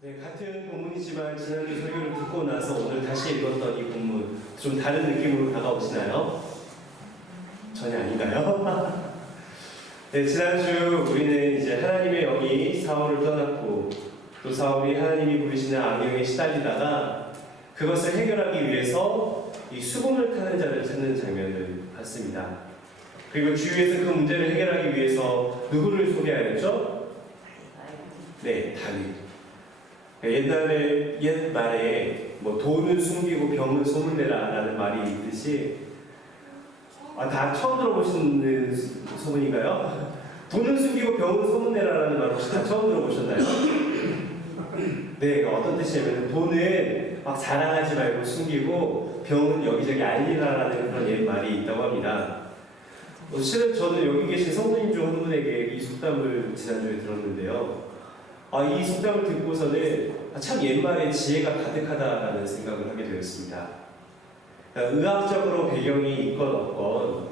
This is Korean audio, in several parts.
네, 같은 본문이지만 지난주 설교를 듣고 나서 오늘 다시 읽었던 이 본문 좀 다른 느낌으로 다가오시나요? 전혀 아닌가요? 네, 지난주 우리는 이제 하나님의 영이 사울을 떠났고 또 사울이 하나님이 부르시는 악령에 시달리다가 그것을 해결하기 위해서 이 수금을 타는 자를 찾는 장면을 봤습니다. 그리고 주위에서 그 문제를 해결하기 위해서 누구를 소개하였죠? 네, 다윗. 옛말에 뭐 돈은 숨기고 병은 소문내라 라는 말이 있듯이 다 처음 들어보시는 소문인가요? 돈은 숨기고 병은 소문내라 라는 말 혹시 다 처음 들어보셨나요? 네, 어떤 뜻이냐면 돈은 막 자랑하지 말고 숨기고 병은 여기저기 알리라라는 그런 옛말이 있다고 합니다. 실은 저는 여기 계신 성도님 중 한 분에게 이 속담을 지난주에 들었는데요. 이 속담을 듣고서는 참 옛말에 지혜가 가득하다라는 생각을 하게 되었습니다. 의학적으로 배경이 있건 없건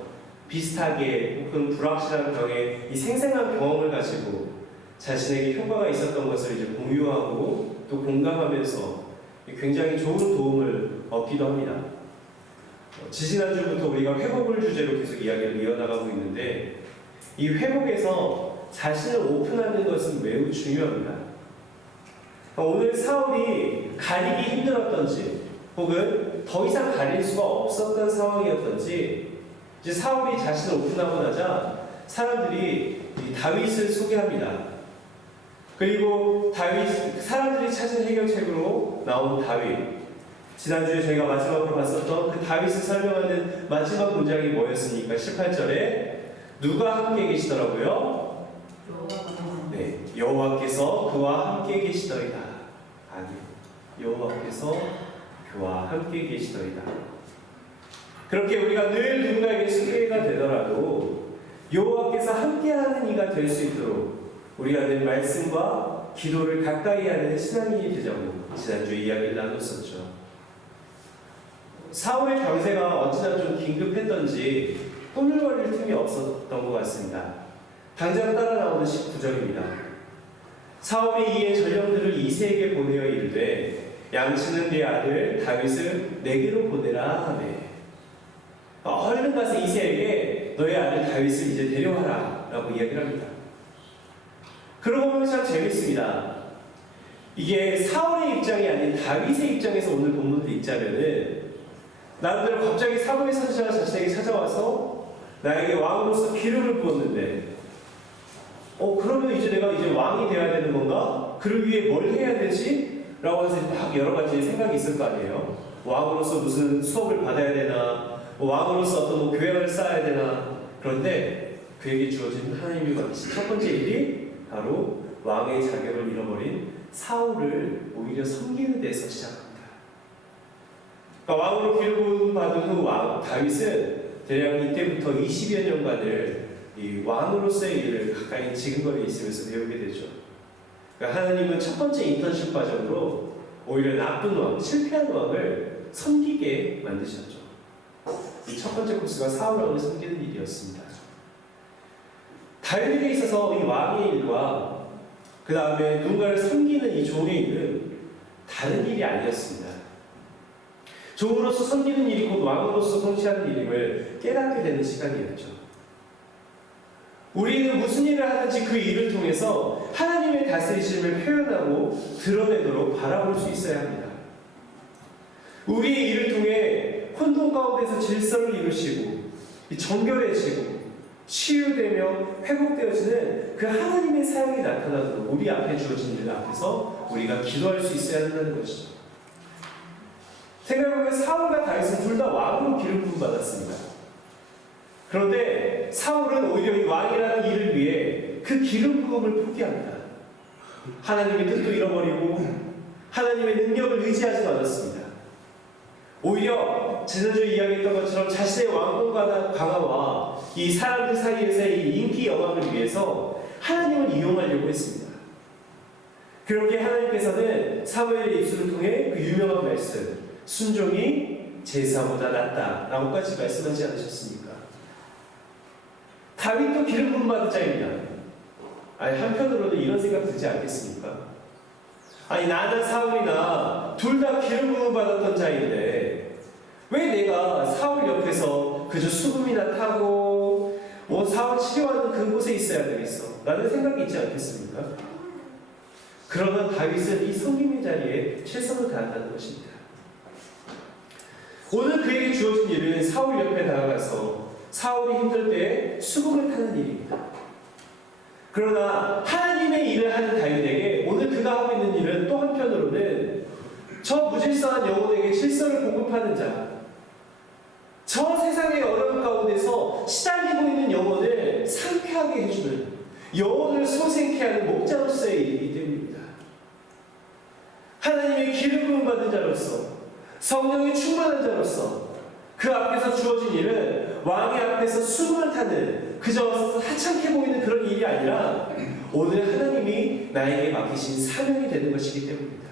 비슷하게 혹은 불확실한 병에 이 생생한 경험을 가지고 자신에게 효과가 있었던 것을 이제 공유하고 또 공감하면서 굉장히 좋은 도움을 얻기도 합니다. 지지난주부터 우리가 회복을 주제로 계속 이야기를 이어나가고 있는데 이 회복에서 자신을 오픈하는 것은 매우 중요합니다. 오늘 사울이 가리기 힘들었던지 혹은 더 이상 가릴 수가 없었던 상황이었던지 이제 사울이 자신을 오픈하고 나자 사람들이 다윗을 소개합니다. 그리고 사람들이 찾은 해결책으로 나온 다윗. 지난주에 저희가 마지막으로 봤었던 그 다윗을 설명하는 마지막 문장이 뭐였습니까? 18절에 누가 함께 계시더라고요? 네, 여호와께서 그와 함께 계시더이다. 아니, 여호와께서 그와 함께 계시더이다. 그렇게 우리가 늘 누군가에게 소개가 되더라도 여호와께서 함께하는 이가 될 수 있도록 우리가 늘 말씀과 기도를 가까이 하는 신앙인이 되자고 지난주에 이야기를 나눴었죠. 사울의 병세가 어찌나 좀 긴급했던지 꾸물거릴 틈이 없었던 것 같습니다. 당장 따라 나오는 19절입니다. 사울이 이에 전령들을 이새에게 보내어 이르되 양치는 네 아들 다윗을 내게로 보내라 하매 얼른 가서 이새에게 너의 아들 다윗을 이제 데려와라 라고 이야기를 합니다. 그러고 보면 참 재밌습니다. 이게 사울의 입장이 아닌 다윗의 입장에서 오늘 본문을 읽자면은 나름대로 갑자기 사무엘 선지자가 자신에게 찾아와서 나에게 왕으로서 기름을 부었는데 그러면 이제 내가 왕이 되어야 되는 건가? 그를 위해 뭘 해야 되지? 라고 해서 막 여러 가지 생각이 있을 거 아니에요. 왕으로서 무슨 수업을 받아야 되나? 왕으로서 어떤 교양을 쌓아야 되나? 그런데 그에게 주어진 하나님이 맡기신 첫 번째 일이 바로 왕의 자격을 잃어버린 사울을 오히려 섬기는 데서 시작합니다. 그러니까 왕으로 기름 받은 후 다윗은 대략 이때부터 20여 년간을 이 왕으로서의 일을 가까이 지근거리에 있으면서 배우게 되죠. 그러니까 하나님은 첫 번째 인턴십 과정으로 오히려 나쁜 왕, 실패한 왕을 섬기게 만드셨죠. 이 첫 번째 코스가 사울 왕을 섬기는 일이었습니다. 다윗에게 있어서 이 왕의 일과 그 다음에 누군가를 섬기는 이 종의 일은 다른 일이 아니었습니다. 종으로서 섬기는 일이 곧 왕으로서 통치하는 일임을 깨닫게 되는 시간이었죠. 우리는 무슨 일을 하든지 그 일을 통해서 하나님의 다스리심을 표현하고 드러내도록 바라볼 수 있어야 합니다. 우리의 일을 통해 혼돈 가운데서 질서를 이루시고 정결해지고 치유되며 회복되어지는 그 하나님의 사역이 나타나도록 우리 앞에 주어진 일 앞에서 우리가 기도할 수 있어야 한다는 것이죠. 생각해보면 사울과 다윗은 둘 다 왕으로 기름 부음 받았습니다. 그런데 사울은 오히려 이 왕이라는 일을 위해 그 기름 부음을 포기합니다. 하나님의 뜻도 잃어버리고 하나님의 능력을 의지하지 않았습니다. 오히려 지난주에 이야기했던 것처럼 자신의 왕권과 강화와 이 사람들 사이에서의 이 인기 영광을 위해서 하나님을 이용하려고 했습니다. 그렇게 하나님께서는 사무엘의 입술을 통해 그 유명한 말씀 순종이 제사보다 낫다 라고까지 말씀하지 않으셨습니까? 다윗도 기름 부음 받은 자입니다. 한편으로는 이런 생각 들지 않겠습니까? 아니 나나 사울이나 둘 다 기름 부음 받았던 자인데 왜 내가 사울 옆에서 그저 수금이나 타고 뭐 사울 치료하는 그곳에 있어야 되겠어? 라는 생각이 있지 않겠습니까? 그러나 다윗은 이 성김의 자리에 최선을 다한다는 것입니다. 오늘 그에게 주어진 일은 사울 옆에 다가가서 사울이 힘들 때 수금을 타는 일입니다. 그러나 하나님의 일을 하는 다윗에게 오늘 그가 하고 있는 일은 또 한편으로는 저 무질서한 영혼에게 질서를 공급하는 자, 저 세상의 어려움 가운데서 시달리고 있는 영혼을 상쾌하게 해주는, 영혼을 소생케 하는 목자로서의 일이기 때문입니다. 하나님의 기름 부음 받은 자로서, 성령이 충만한 자로서 그 앞에서 주어진 일은 왕의 앞에서 수금을 타는 그저 하찮게 보이는 그런 일이 아니라 오늘 하나님이 나에게 맡기신 사명이 되는 것이기 때문입니다.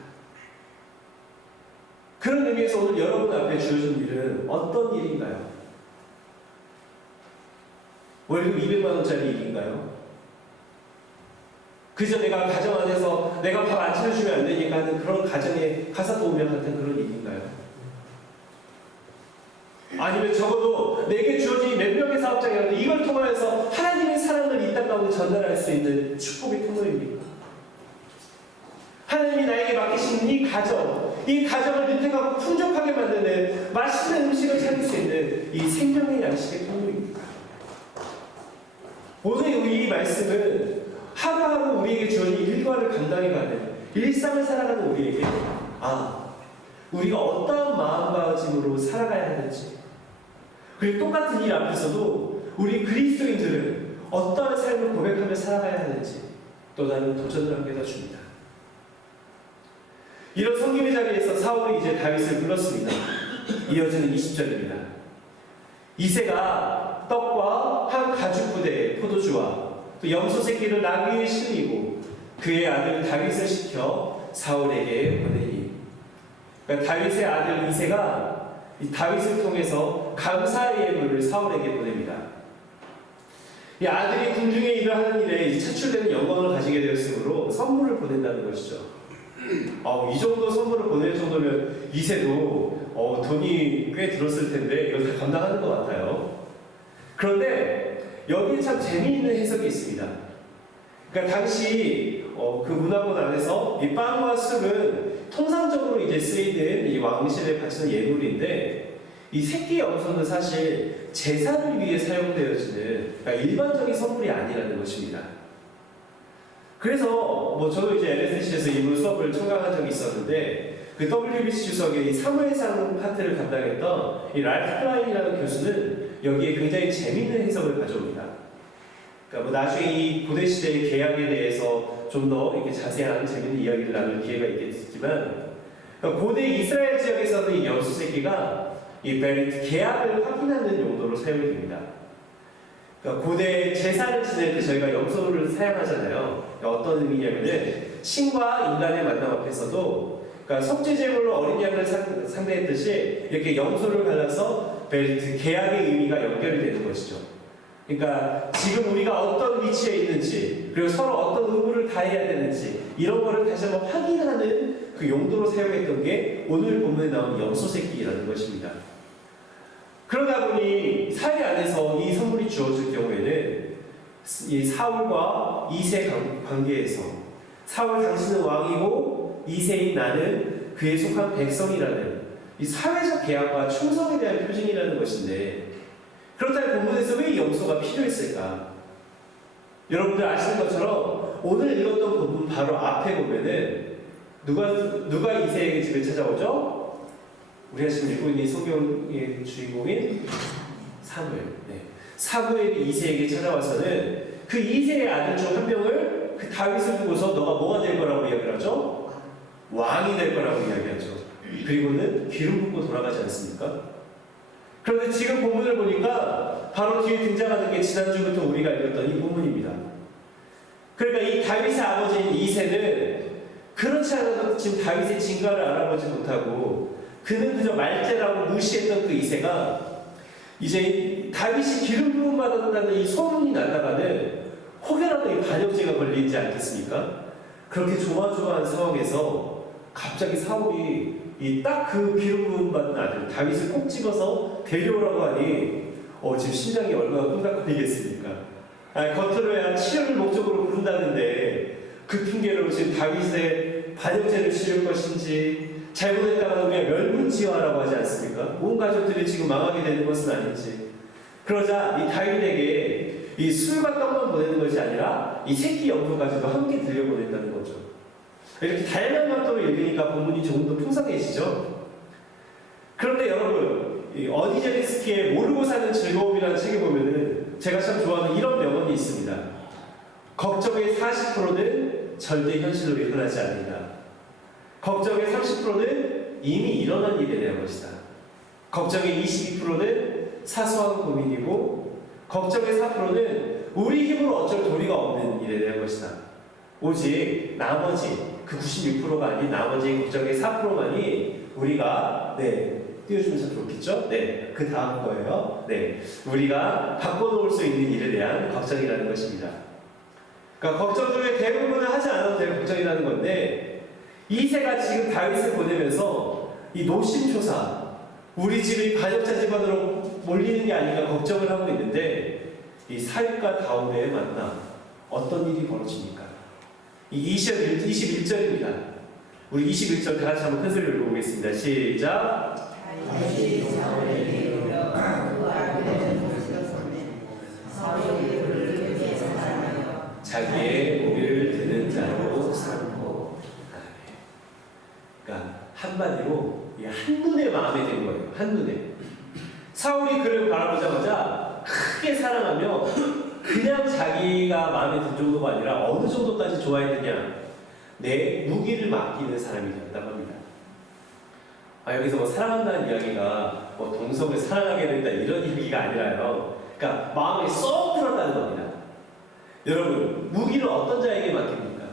그런 의미에서 오늘 여러분 앞에 주어진 일은 어떤 일인가요? 월급 200만 원짜리 일인가요? 그저 내가 가정 안에서 내가 밥 안 차려주면 안 되니까 하는 그런 가정에 가사 도우며 같은 그런 일인가요? 아니면 적어도 내게 주어진 몇 명의 사업장이라도 이걸 통하여서 하나님의 사랑을 이 땅 가운데 전달할 수 있는 축복의 통로입니까? 하나님이 나에게 맡기신 이 가정을 윤택하고 풍족하게 만드는 맛있는 음식을 차릴 수 있는 이 생명의 양식의 통로입니까? 오늘 이 말씀은 하루하루 우리에게 주어진 일과를 감당해가는 일상을 살아가는 우리에게 우리가 어떠한 마음가짐으로 살아가야 하는지, 그리고 똑같은 일 앞에서도 우리 그리스도인들은 어떠한 삶을 고백하며 살아가야 하는지 또 다른 도전을 하게 해줍니다. 이런 성김의 자리에서 사울이 이제 다윗을 불렀습니다. 이어지는 20절입니다. 이새가 떡과 한 가죽 부대에 포도주와 또 염소 새끼를 나귀에 실리고 그의 아들 다윗을 시켜 사울에게 보내니. 그러니까 다윗의 아들 이새가 이 다윗을 통해서 감사의 예물을 사울에게 보냅니다. 이 아들이 궁중에 일을 하는 일에 차출되는 영광을 가지게 되었으므로 선물을 보낸다는 것이죠. 이 정도 선물을 보낼 정도면 이새도 돈이 꽤 들었을 텐데 이걸 다 감당하는 것 같아요. 그런데 여기에 참 재미있는 해석이 있습니다. 그러니까 당시 그 문화권 안에서 이 빵과 술은 통상적으로 이제 쓰이는 이 왕실에 바치는 예물인데 이 새끼 염소는 사실 제사를 위해 사용되어지는 그러니까 일반적인 선물이 아니라는 것입니다. 그래서 저도 이제 LSC에서 이분 수업을 청강한 적이 있었는데 그 WBC 주석의 이 사무엘상 파트를 담당했던 이 랄프 클라인이라는 교수는 여기에 굉장히 재미있는 해석을 가져옵니다. 그러니까 나중에 이 고대 시대의 계약에 대해서 좀 더 이렇게 자세한 재미있는 이야기를 나눌 기회가 있겠지만, 그러니까 고대 이스라엘 지역에서는 이 염소 새끼가 이 베리트 계약을 확인하는 용도로 사용이 됩니다. 그러니까 고대 제사를 지낼 때 저희가 염소를 사용하잖아요. 그러니까 어떤 의미냐면은 신과 인간의 만남 앞에서도 그러니까 속죄제물로 어린 양을 상대했듯이 이렇게 염소를 갈라서 베리트 계약의 의미가 연결이 되는 것이죠. 그러니까 지금 우리가 어떤 위치에 있는지 그리고 서로 어떤 의무를 다해야 되는지 이런 거를 다시 한번 확인하는 그 용도로 사용했던 게 오늘 본문에 나온 염소 새끼라는 것입니다. 그러다 보니 사회 안에서 이 선물이 주어질 경우에는 이 사울과 이새 관계에서 사울 당신은 왕이고 이새인 나는 그에 속한 백성이라는 이 사회적 계약과 충성에 대한 표징이라는 것인데, 그렇다면 본문에서 왜 이 염소가 필요했을까? 여러분들 아시는 것처럼 오늘 읽었던 본문 바로 앞에 보면은 누가 이새의 집에 찾아오죠? 우리가 지금 읽고 있는 성경의 주인공인 사무엘. 사무엘이 이새에게 찾아와서는 그 이새의 아들 중 한 명을 그 다윗을 두고서 너가 뭐가 될 거라고 이야기를 하죠? 왕이 될 거라고 이야기하죠. 그리고는 기름 붓고 돌아가지 않습니까? 그런데 지금 본문을 보니까 바로 뒤에 등장하는 게 지난주부터 우리가 읽었던 이 본문입니다. 그러니까 이 다윗의 아버지인 이새는 그렇지 않아도 지금 다윗의 진가를 알아보지 못하고 그는 그저 말재라고 무시했던 그 이새가 이제 다윗이 기름 부음 받았다는 이 소문이 났다가는 혹여라도 이 반역죄가 걸리지 않겠습니까? 그렇게 조마조마한 상황에서 갑자기 사울이 이 딱 그 기름 받은 아들 다윗을 꼭 집어서 데려오라고 하니 지금 심장이 얼마나 콩닥거리겠습니까? 겉으로야 치료를 목적으로 부른다는데 그 핑계로 지금 다윗의 반역죄를 치를 것인지 잘못했다가 우리가 멸문지화라고 하지 않습니까? 온 가족들이 지금 망하게 되는 것은 아닌지. 그러자 이 다윗에게 이 술과 떡만 보내는 것이 아니라 이 새끼 염소까지도 함께 들려보낸다는 거죠. 이렇게 다양한 각도로 읽으니까 본문이 조금 더 풍성해지죠. 그런데 여러분, 이 어니제리스키의 모르고 사는 즐거움이라는 책에 보면은 제가 참 좋아하는 이런 명언이 있습니다. 걱정의 40%는 절대 현실로 일어나지 않는다. 걱정의 30%는 이미 일어난 일에 대한 것이다. 걱정의 22%는 사소한 고민이고 걱정의 4%는 우리 힘으로 어쩔 도리가 없는 일에 대한 것이다. 오직 나머지 그 96%가 아닌 나머지 걱정의 4%만이 우리가 띄워주면 참 좋겠죠? 그 다음 거예요. 우리가 바꿔놓을 수 있는 일에 대한 걱정이라는 것입니다. 그러니까 걱정 중에 대부분은 하지 않아도 될 걱정이라는 건데 이새가 지금 다윗을 보내면서 이 노심초사 우리 집이 반역자 집안으로 몰리는 게 아닌가 걱정을 하고 있는데 이 사윗과 다윗의 만남 어떤 일이 벌어집니까? 이 21절입니다. 우리 21절 다 같이 한번 큰 소리로 읽어보겠습니다. 시작. 자기의 고비를 드는 자로 삼고. 그러니까 한마디로 한눈에 마음에 든 거예요. 한눈에. 사울이 그를 바라보자마자 크게 사랑하며 그냥 자기가 마음에 든 정도가 아니라 어느 정도까지 좋아했느냐, 내 무기를 맡기는 사람이 된다고 합니다. 여기서 뭐 사랑한다는 이야기가 뭐 동성을 사랑하게 된다 이런 얘기가 아니라요. 그러니까 마음에 쏙 들었다는 겁니다. 여러분, 무기를 어떤 자에게 맡깁니까?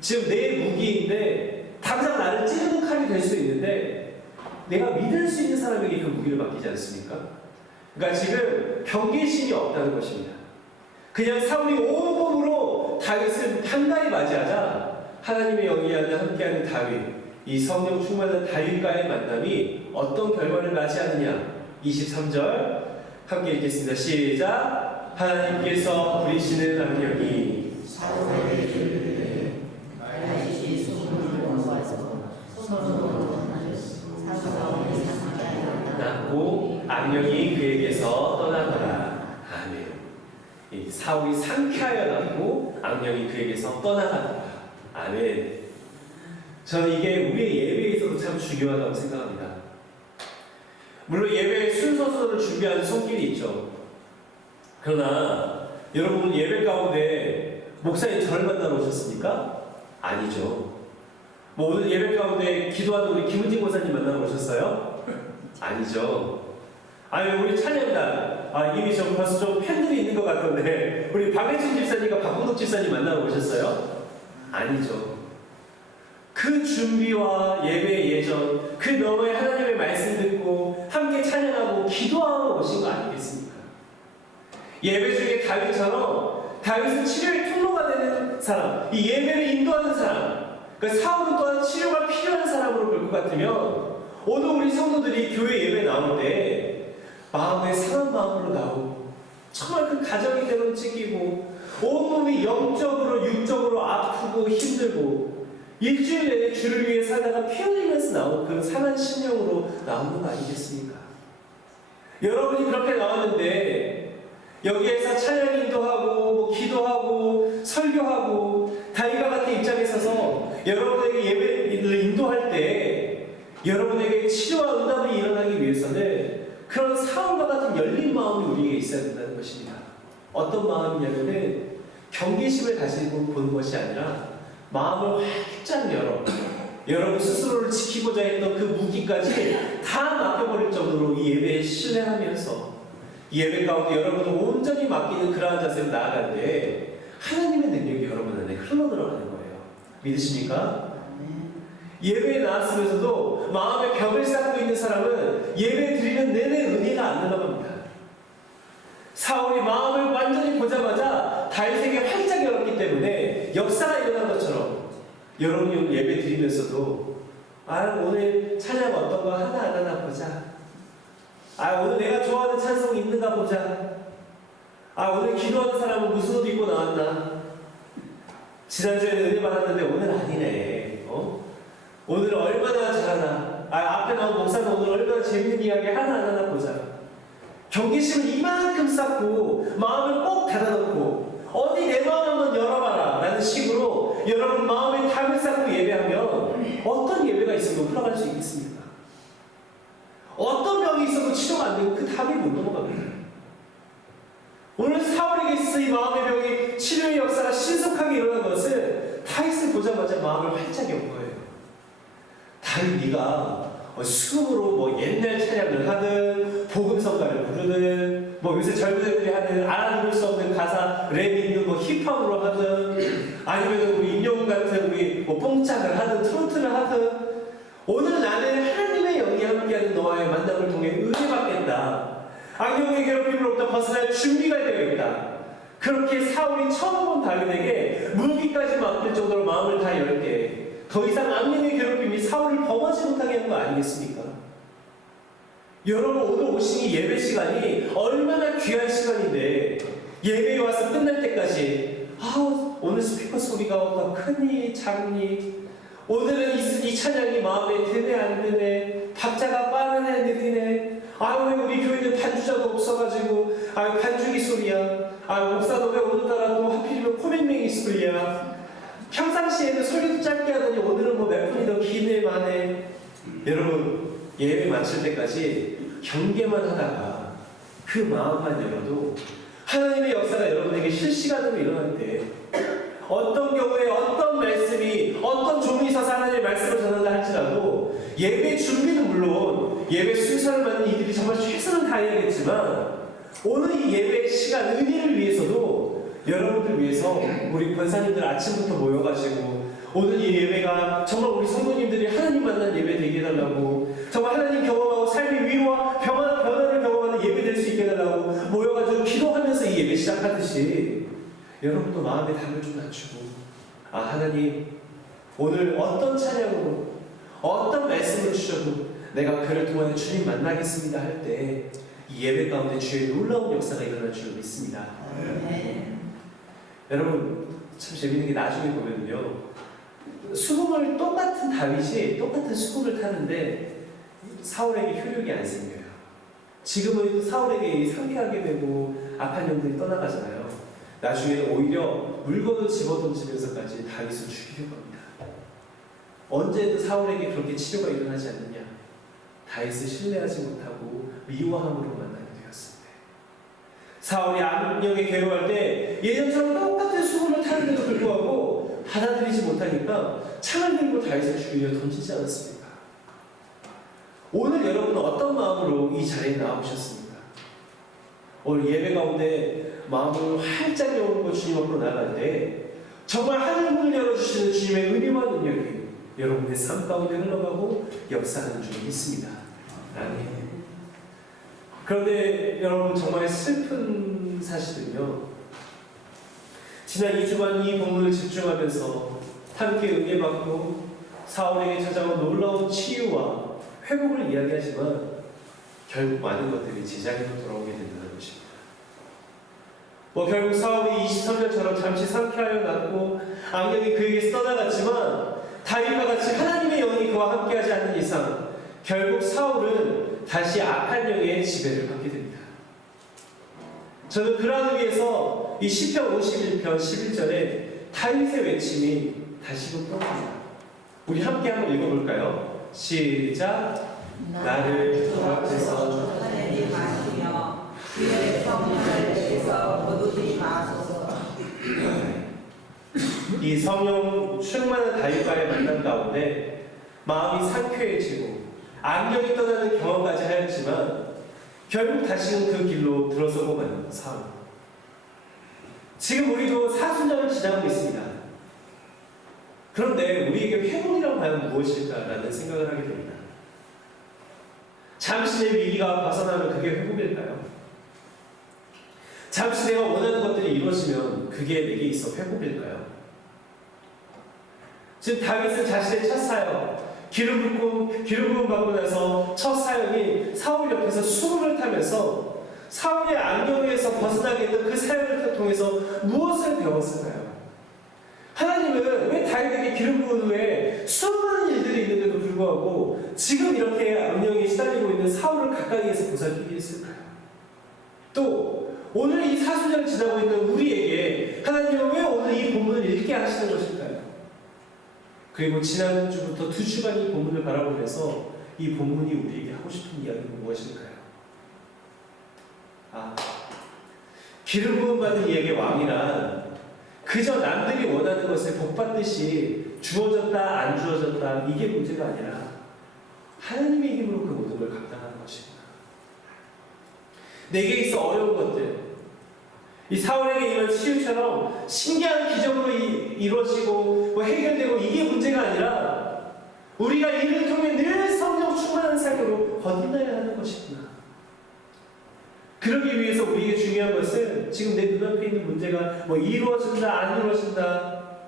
지금 내 무기인데 당장 나를 찌르는 칼이 될 수 있는데 내가 믿을 수 있는 사람에게 그 무기를 맡기지 않습니까? 그러니까 지금 경계심이 없다는 것입니다. 그냥 사울이 온몸으로 다윗을 한가히 맞이하자 하나님의 영이 함께하는 다윗, 이 성령 충만한 다윗과의 만남이 어떤 결과를 맞이하느냐. 23절 함께 읽겠습니다. 시작. 하나님께서 부리시는 악령이 낳고 악령이 그에게서 떠나가라. 아멘. 이 사울이 상쾌하여 낳고 악령이 그에게서 떠나가라. 아멘. 저는 이게 우리의 예배에 있어서 참 중요하다고 생각합니다. 물론 예배의 순서를 준비하는 손길이 있죠. 그러나 여러분 예배 가운데 목사님 저를 만나러 오셨습니까? 아니죠. 뭐 오늘 예배 가운데 기도하는 우리 김은진 권사님 만나러 오셨어요? 아니죠. 아니 우리 찬양단 이미 좀 벌써 좀 팬들이 있는 것 같던데 우리 박래준 집사님과 박근덕 집사님 만나러 오셨어요? 아니죠. 그 준비와 예배의 예전, 그 너머에 하나님의 말씀 듣고 함께 찬양하고 기도하러 오신 거 아니겠습니까? 예배 중에 다윗처럼 다윗은 치료의 통로가 되는 사람, 이 예배를 인도하는 사람, 그러니까 사울은 또한 치료가 필요한 사람으로 볼 것 같으면 오늘 우리 성도들이 교회 예배 나올 때 마음에 상한 마음으로 나오고 정말 그 가정이 때론 찢기고 온몸이 영적으로 육적으로 아프고 힘들고 일주일 내내 주를 위해 살다가 피 흘리면서 나온 그 상한 심령으로 나오는 거 아니겠습니까? 여러분이 그렇게 나왔는데 여기에서 찬양 인도하고 뭐 기도하고 설교하고 다윗과 같은 입장에 서서 여러분에게 예배를 인도할 때 여러분에게 치료와 응답이 일어나기 위해서는 그런 사울과 같은 열린 마음이 우리에게 있어야 된다는 것입니다. 어떤 마음이냐면은 경계심을 가지고 보는 것이 아니라 마음을 활짝 열어 여러분 스스로를 지키고자 했던 그 무기까지 다 맡겨버릴 정도로 이 예배에 신뢰하면서 이 예배 가운데 여러분을 온전히 맡기는 그러한 자세로 나아갈 때 하나님의 능력이 여러분 안에 흘러들어가는 거예요. 믿으십니까? 예배에 나왔으면서도 마음에 벽을 쌓고 있는 사람은 예배 드리는 내내 은혜가 안 늘어갑니다. 사울이 마음을 완전히 보자마자 다윗에게 활짝 열었기 때문에 가운데 역사가 일어난 것처럼 여러분이 오늘 예배 드리면서도 오늘 찬양 어떤 거 하나 안 하나 보자. 오늘 내가 좋아하는 찬송 있는가 보자. 오늘 기도하는 사람은 무슨 옷 입고 나왔나. 지난주에는 은혜 받았는데 오늘 아니네. 오늘 얼마나 잘하나. 앞에 나온 목사는 오늘 얼마나 재밌는 이야기 하나 보자. 경계심을 이만큼 쌓고 마음을 꼭 닫아놓고 어디 내 마음 한번 열어봐라 라는 식으로 여러분 마음에 담을 쌓고 예배하면 어떤 예배가 있어도 흘러갈 수 있겠습니까? 어떤 병이 있어도 치료가 안 되고 그 답이 못 넘어갑니다. 오늘 사울에게 있어 이 마음의 병이 치료의 역사가 신속하게 일어난 것은 다윗을 보자마자 마음을 활짝 연 거예요. 다윗 네가 수금으로 옛날 찬양을 하든 복음성가를 부르든 요새 젊은 애들이 하는 알아들을 수 없는 가사 랩 있는 힙합으로 하든 아니면 우리 임영웅 같은 우리 뽕짝을 하든 트로트를 하든 오늘 나는 하나님의 영이 함께하는 너와의 만남을 통해 은혜받겠다. 악령의 괴롭힘으로부터 벗어날 준비가 되어 있다. 그렇게 사울이 처음 본 다윗에게 무기까지 맡길 정도로 마음을 다 열게 더 이상 악령의 괴롭힘이 사울을 범하지 못하게 한 거 아니겠습니까? 여러분 오늘 오신 이 예배 시간이 얼마나 귀한 시간인데 예배에 와서 끝날 때까지 오늘 스피커 소리가 더 크니 작니 오늘은 이 찬양이 마음에 드네 안 드네 박자가 빠르네 느리네 왜 우리 교회는 반주자도 없어가지고 반주기 소리야 목사도 왜 오늘따라 또 하필이면 코맹맹이 소리야 평상시에는 소리도 짧게 하더니 오늘은 몇 분이 더 기네 마네. 여러분 예배 마칠 때까지 경계만 하다가 그 마음만 열어도 하나님의 역사가 여러분에게 실시간으로 일어날 때 어떤 경우에 어떤 말씀이 어떤 종이 서서 하나님의 말씀을 전한다 할지라도 예배 준비는 물론 예배 순서를 맡는 이들이 정말 최선을 다해야겠지만 오늘 이 예배 시간 은혜를 위해서도 여러분들 위해서 우리 권사님들 아침부터 모여가지고 오늘 이 예배가 정말 우리 성도님들이 하나님 만난 예배 되게 해달라고 정말 하나님 경험하고 삶의 위로와 변화를 경험하는 예배 될 수 있게 해달라고 모여가지고 기도하면서 이 예배 시작하듯이 여러분도 마음의 담을 좀 낮추고 하나님 오늘 어떤 찬양으로 어떤 말씀을 주셔도 내가 그를 통해 주님 만나겠습니다 할 때 이 예배 가운데 주의 놀라운 역사가 일어날 줄 믿습니다. 여러분 참 재밌는 게 나중에 보면요 수금을 똑같은 다윗이 똑같은 수금을 타는데 사울에게 효력이 안 생겨요. 지금은 사울에게 상쾌하게 되고 악한 영들이 떠나가잖아요. 나중에는 오히려 물건을 집어던지면서까지 다윗을 죽이려고 합니다. 언제든 사울에게 그렇게 치료가 일어나지 않느냐. 다윗을 신뢰하지 못하고 미워함으로 만나게 되었습니다. 사울이 악령에 괴로워할 때 예전처럼 똑같은 수금을 타는데도 불구하고 받아들이지 못하니까 창을 들고 다윗을 죽이려 던지지 않았습니까? 오늘 여러분은 어떤 마음으로 이 자리에 나오셨습니까? 오늘 예배 가운데 마음을 활짝 열고 주님 앞으로 나갈 때 정말 하늘문을 열어주시는 주님의 은혜와 능력이 여러분의 삶 가운데 흘러가고 역사하는 줄 믿습니다. 아멘. 그런데 여러분 정말 슬픈 사실은요. 지난 2주간 이 본문을 집중하면서 함께 은혜받고 사울에게 찾아온 놀라운 치유와 회복을 이야기하지만 결국 많은 것들이 제자리로 돌아오게 된다는 것입니다. 결국 사울이 23년처럼 잠시 상쾌하여 났고 악령이 그에게서 떠나갔지만 다윗과 같이 하나님의 영이 그와 함께하지 않는 이상 결국 사울은 다시 악한 영의 지배를 받게 됩니다. 저는 그러한 의미에서 이 시편 51편 11절에 다윗의 외침이 다시금 떠오릅니다. 우리 함께 한번 읽어볼까요? 시작. 나를 주 앞에서 쫓아내지 마시며 주의 성령을 내게서 거두지 마소서. 이 성령 충만한 다윗과의 만남 가운데 마음이 상쾌해지고 악령이 떠나는 경험까지 하였지만 결국 다시는 그 길로 들어서고 마는 사울. 지금 우리도 사순절을 지나고 있습니다. 그런데 우리에게 회복이란 과연 무엇일까라는 생각을 하게 됩니다. 잠시 내 위기가 벗어나면 그게 회복일까요? 잠시 내가 원하는 것들이 이루어지면 그게 내게 있어 회복일까요? 지금 다윗은 자신의 첫 사역, 기름 부음 받고 나서 첫 사역인 사울 옆에서 수금을 타면서 사울의 안경에서 벗어나게 했던 그 사역을 통해서 무엇을 배웠을까요? 하나님은 왜 다윗에게 기름 부은 후에 수많은 일들이 있는데도 불구하고 지금 이렇게 악령에 시달리고 있는 사울을 가까이에서 보살피게 했을까요? 또 오늘 이 사순절을 지나고 있는 우리에게 하나님은 왜 오늘 이 본문을 읽게 하시는 것일까요? 그리고 지난주부터 2주간 이 본문을 바라보면서 이 본문이 우리에게 하고 싶은 이야기는 무엇일까요? 기름 부음 받은 이에게 왕이란 그저 남들이 원하는 것을 복받듯이 주어졌다 안 주어졌다 이게 문제가 아니라 하나님의 힘으로 그 모든 걸 감당하는 것입니다. 내게 있어 어려운 것들, 이 사울에게 임한 치유처럼 신기한 기적으로 이루어지고 해결되고 이게 문제가 아니라 우리가 이를 통해 늘 성령 충만한 삶으로 거듭나야 하는 것이구나. 그러기 위해서 우리에게 중요한 것은 지금 내 눈앞에 있는 문제가 이루어진다 안 이루어진다,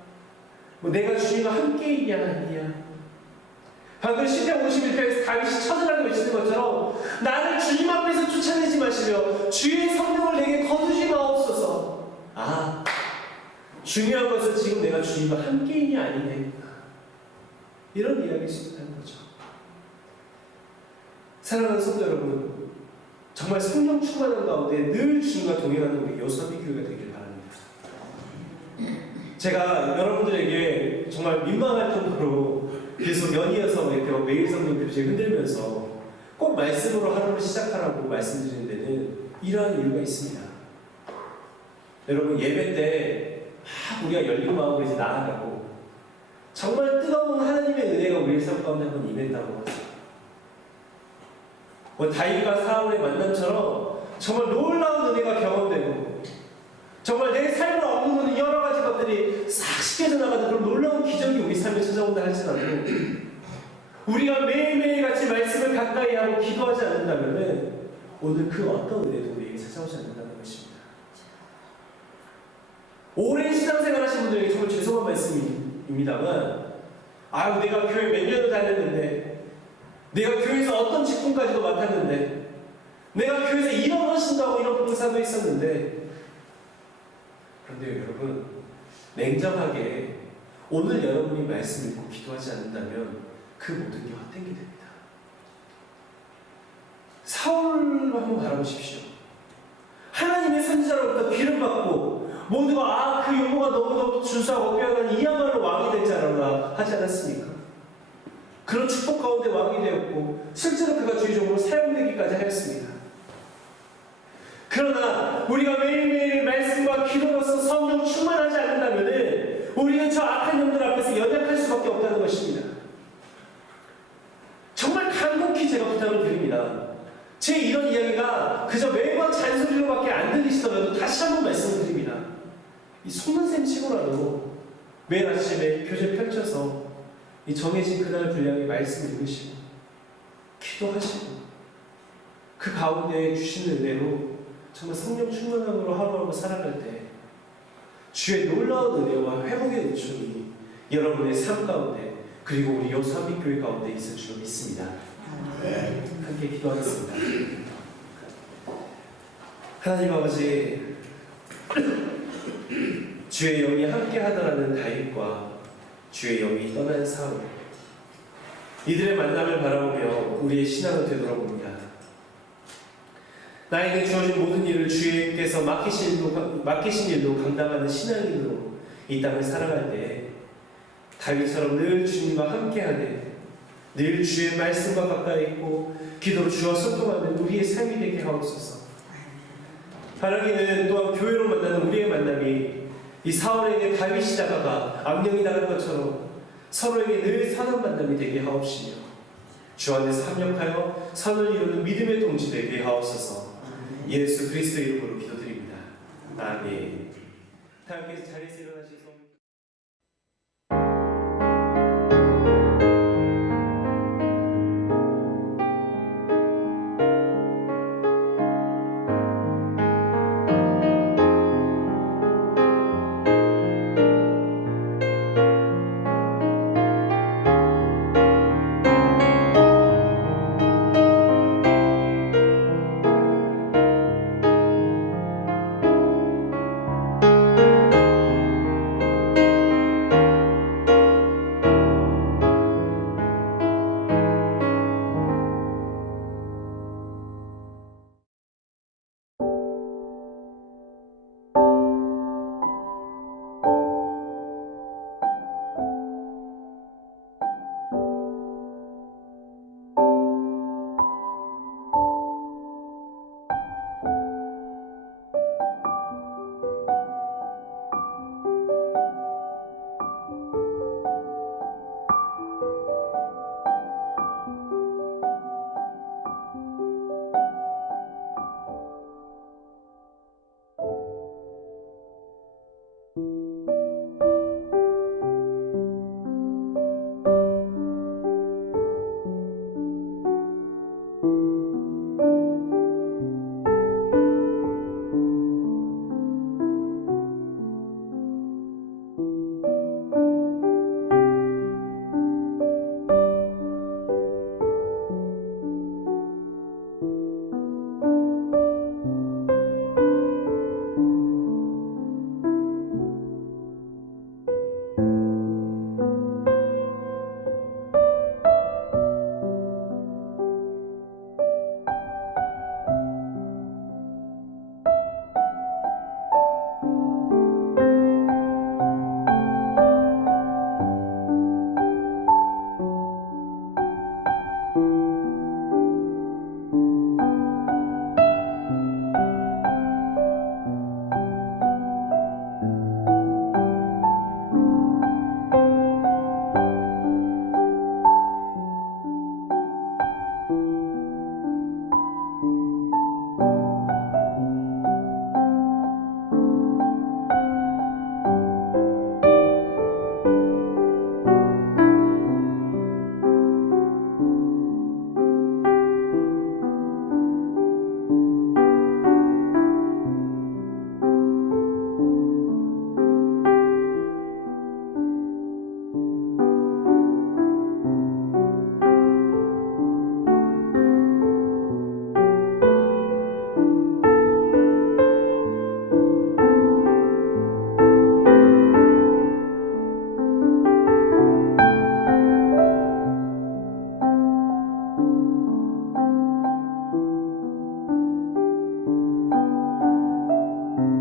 내가 주님과 함께 있냐 아니냐. 방금 시편 51편에서 다윗이 처절하게 외치는 것처럼 나를 주님 앞에서 쫓아내지 마시며 주의 성령을 내게 거두지 마옵소서. 중요한 것은 지금 내가 주님과 함께 있냐 아니냐, 이런 이야기일 수 있다는 거죠. 사랑하는 성도 여러분, 정말 성령 충만한 가운데 늘 주님과 동행하는 우리 요사비 교회가 되길 바랍니다. 제가 여러분들에게 정말 민망할 정도로 계속 연이어서 이렇게 매일 성경 교재 흔들면서 꼭 말씀으로 하루를 시작하라고 말씀드리는 데는 이러한 이유가 있습니다. 여러분, 예배 때 우리가 열린 마음으로 이제 나아가고 정말 뜨거운 하나님의 은혜가 우리의 삶 가운데 한번 임했다고 하죠. 다윗과 사울의 만남처럼 정말 놀라운 은혜가 경험되고 정말 내 삶을 억누르는 여러 가지 것들이 싹 씻겨져 나가는 그런 놀라운 기적이 우리 삶에 찾아온다 할지라도 우리가 매일매일 같이 말씀을 가까이 하고 기도하지 않는다면 오늘 그 어떤 은혜도 우리에게 찾아오지 않는다는 것입니다. 오랜 신앙생활 하신 분들에게 정말 죄송한 말씀입니다만 내가 교회 몇 년을 다녔는데, 내가 교회에서 어떤 직분까지도 맡았는데, 내가 교회에서 이런 헌신도 하고 이런 봉사도 있었는데, 그런데 여러분, 냉정하게 오늘 여러분이 말씀 읽고 기도하지 않는다면 그 모든 게 헛된 게 됩니다. 사울로 한번 바라보십시오. 하나님의 선지자로부터 기름받고 모두가 그 용모가 너무너무 준수하고 빼어난 이야말로 왕이 될 자라라 하지 않았습니까? 그런 축복 가운데 왕이 되었고 실제로 그가 주의종으로 사용되기까지 하였습니다. 그러나 우리가 매일매일 말씀과 기도로서 성령 충만하지 않는다면 우리는 저 악한 영들 앞에서 연약할 수밖에 없다는 것입니다. 정말 간곡히 제가 부탁을 드립니다. 제 이런 이야기가 그저 매번 잔소리로밖에 안 들리시더라도 다시 한번 말씀을 드립니다. 이 속는셈 치고라도 매일 아침에 교재 펼쳐서 이 정해진 그날 분량의 말씀 읽으시고 기도하시고 그 가운데 주시는 은혜로 정말 성령 충만함으로 하루하루 살아갈 때 주의 놀라운 은혜와 회복의 은총이 여러분의 삶 가운데 그리고 우리 요사비교회 가운데 있을 줄 믿습니다. 함께 기도하겠습니다. 하나님 아버지, 주의 영이 함께 하더라는 다윗과 주의 영이 떠난 사울, 이들의 만남을 바라보며 우리의 신앙을 되돌아봅니다. 나에게 주어진 모든 일을 주께서 맡기신 일로 감당하는 신앙인으로 이 땅을 살아갈 때 다윗처럼 늘 주님과 함께하되 늘 주의 말씀과 가까이 있고 기도로 주와 소통하는 우리의 삶이 되게 하옵소서. 바라기는 또한 교회로 만나는 우리의 만남이 이 사울에게 다윗이 다가가 악령이 나간 것처럼 서로에게 늘 선한 만남이 되게 하옵시며 주 안에서 합력하여 선을 이루는 믿음의 동지 되게 하옵소서. 예수 그리스도의 이름으로 기도드립니다. 아멘. 다 함께 자리에서 일어나셔서 주